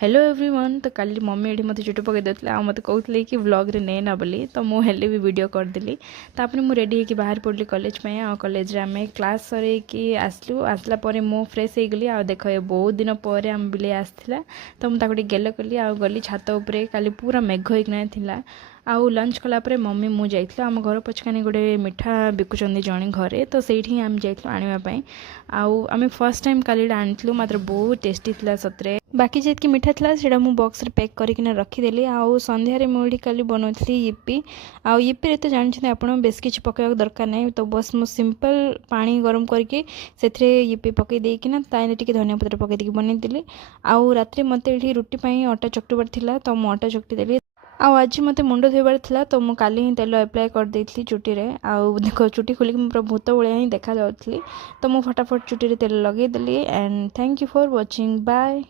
Hello everyone. तो कल mummy ये मत चुटी पकई देते आ मत कहते कि व्लॉग रे नेना बोली तो मुझे भी वीडियो करदेली। तापर मुझे रेडी होकर बाहर पड़ी कॉलेज में। आ कॉलेज रे आम क्लास सर आसलु आसला पर मु फ्रेश हो गली। आ देख बहुत दिन पर आम बिले आसला तो मुझे गेल कली आ गली छात उपरे काली पूरा मेघ होना था। आउ लंच कलापर मम्मी मु जाइल आम घर पछकानी गोटे मिठा बिकुचंदी जड़े घरे तो से आम जाइल आने आम फर्स्ट टाइम काली आनी मात्र बहुत टेस्टी था सतरे। बाकी जितकी मिठा था से बॉक्स रे पैक करके रखीदेली। आउ संध्यारे मुझे काली बनौली यिप्पी। आउ यिप्पी तो जानते आप बेस किसी पकड़ दरकार नहीं तो बस मु सिंपल पानी गरम करके से यिप्पी पकई देकिना ताने टिके धनिया पत्र पकई देकी बनईदेली। आउ रात्रि मत ये रुटी अटा चकटुबार था तो मुझे अटा चकटी देली। आज मत मुंड धोबार था तो मुझे काली ही तेल एप्लाय कर देती चुटी रे। आउ देख चुटी खोलिक पूरा भूत भाया ही देखा जाऊँगी तो मुझे फटाफट चुटी रे तेल लगेदेली। And thank you for watching. Bye.